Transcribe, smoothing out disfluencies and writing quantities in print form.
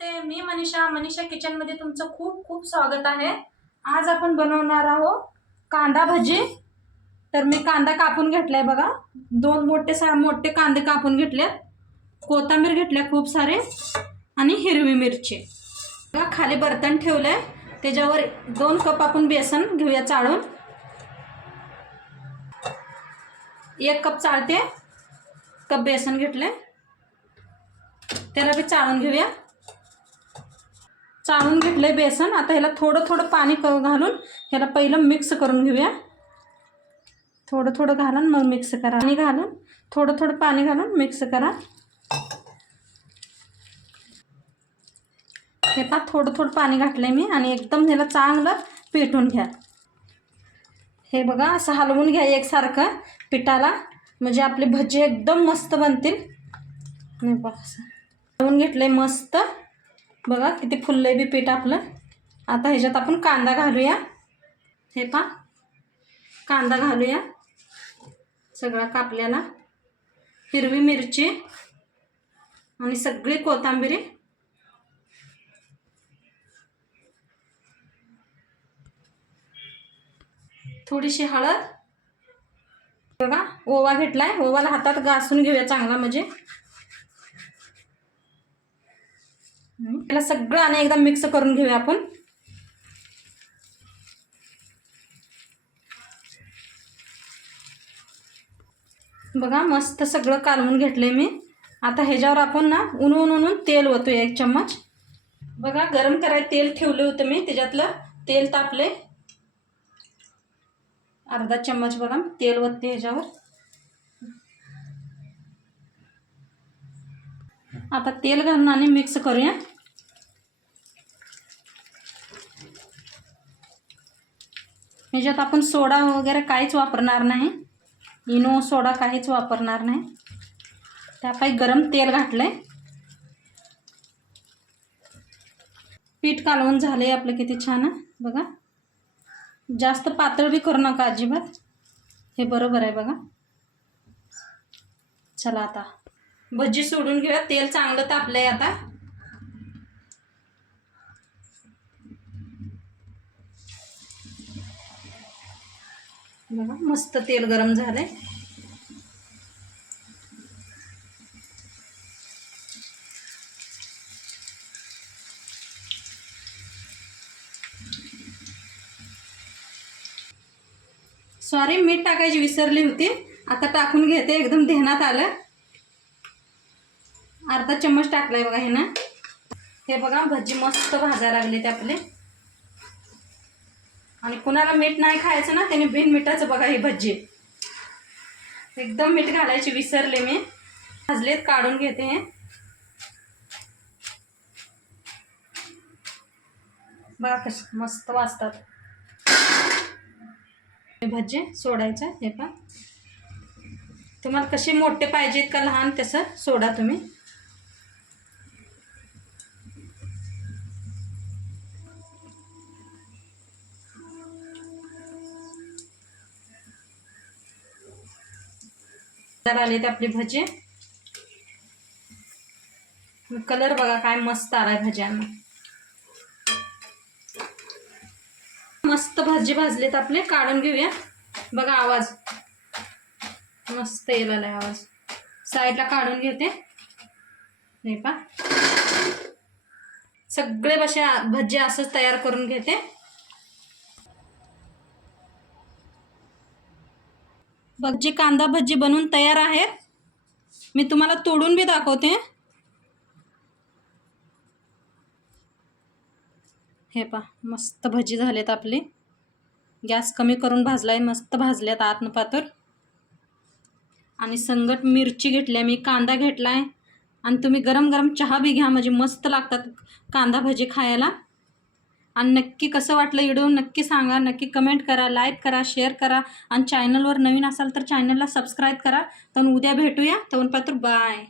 नमस्ते, मी मनीषा किचनमध्ये तुमचं खूप खूप स्वागत आहे। आज आपण बनवणार आहोत कांदा भजी। तर मी कांदा कापून घेतलाय बघा, दोन मोठे कांदे कापून घेतले, कोथिंबीर घेतल्या खूप सारे आणि हिरवी मिरची। बघा खाली बर्तन ठेवलंय, त्याच्यावर 2 कप आपण बेसन घेऊया चाळून। 1 कप चाळते, कप बेसन घेतले, त्याला भी चाळून घेऊया। चाळून घेतले बेसन। आता ह्याला थोडं थोडं पाणी घालून ह्याला पहिलं मिक्स करून घेऊया। थोडं थोडं घालून मग मिक्स करा, पाणी घालून थोडं थोडं पाणी घालून मिक्स करा। हे पहा थोडं थोडं पाणी घातलंय मी आणि एकदम ह्याला चांगलं पिठून घ्या। हे बघा असं हलवून घ्या एकसारखं पिठाला, म्हणजे आपली भजी एकदम मस्त बनतील। हे बघा असं हलवून घेतलंय मस्त, बघा किती फुललंय बी पीठ आपलं। आता ह्याच्यात आपण कांदा घालूया। हे पहा कांदा घालूया सगळा कापलेला, हिरवी मिरची आणि सगळी कोथिंबीर, थोडीशी हळद, बघा ओवा घेतलाय, ओवाला हातात घासून घेऊया चांगला, म्हणजे याला सगळं आणि एकदा मिक्स करून घेऊया आपण। बघा मस्त सगळं कालवून घेतलंय मी। आता ह्याच्यावर आपण ना उन्हून तेल ओतूया 1 चम्मच। बघा गरम करायला तेल ठेवलं होतं मी, त्याच्यातलं तेल तापले, अर्धा चम्मच बघा तेल ओतते ह्याच्यावर। आता तेल घालून आणि मिक्स करूया। ह्याच्यात आपण सोडा वगैरे काहीच वापरणार नाही, इनो सोडा काहीच वापरणार नाही। त्यापायी गरम तेल घातलंय, पीठ कालवून झालंय आपलं किती छान। बघा जास्त पातळ बी करू नका अजिबात, हे बरोबर आहे बघा। चला आता भजी सोडून घेऊया, तेल चांगलं तापलंय आता। बघा मस्त तेल गरम झालंय। सॉरी मीठ टाकायची विसरली होती, आता टाकून घेते, एकदम ध्यानात आलं। अर्धा चम्मच टाकलाय बघा हे ना। हे बघा भजी मस्त भाजायला लागले ते आपले, आणि कुणाला मीठ नाही खायचं ना त्याने बिन मिठाचं बघा ही भजी, एकदम मीठ घालायची विसरले मी। भाजलेत, काढून घेते हे। बघा कसे मस्त वाजतात भजी सोडायचं। हे पहा तुम्हाला कसे मोठे पाहिजेत का लहान तसं सोडा तुम्ही। आले ते आपली भजी, कलर बघा काय मस्त आलाय भज्यांना, मस्त भाजी भाजलेत आपले, काढून घेऊया। बघा आवाज मस्त यायला आवाज, साईडला काढून घेते। हे पहा सगळे भजी असंच तयार करून घेते। भजी कांदा भजी बनवून तयार आहे, मी तुम्हाला तोडून बी दाखवते। हे पहा मस्त भजी झालेत आपले, गॅस कमी करून भाजलाय, मस्त भाजल्यात आतनं पातळ। आणि संगट मिरची घेतल्या मी, कांदा घेतलाय, आणि तुम्ही गरम गरम चहा बी घ्या, म्हणजे मस्त लागतात कांदा भजी खायला। आणि नक्की कसं वाटलं व्हिडिओ नक्की सांगा, नक्की कमेंट करा, लाईक करा, शेअर करा, आणि चॅनलवर नवीन असाल तर चॅनलला सबस्क्राईब करा। तर उद्या भेटूया, तोपर्यंत बाय।